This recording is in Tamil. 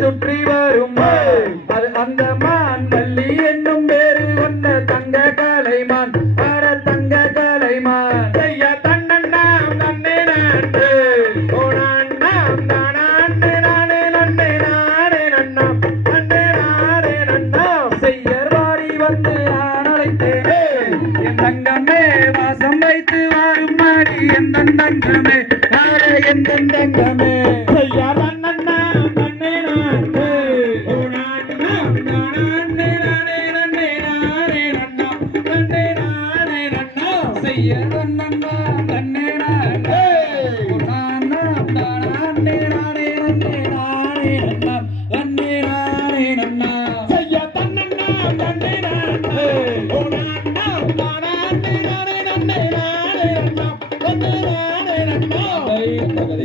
சுற்றி வரும் அந்த மான் மல்லி என்னும் பேரு கொண்ட தங்க கலைமான் தங்க கலைமான் செய்ய தன்னண்ணாம் தன்னே நாட்டு ஓனாண்ணாம் தானாண்டு நானே நன்னே நானே நன்னாம் நன்னே நானே நன்னாம் செய்யர் வாரி வந்து ஆனழைத்தேன் என் தங்கமே வாசம் வைத்து வாரும் மாடி என் தங்கமே என் தங்கமே செய்ய செய்ய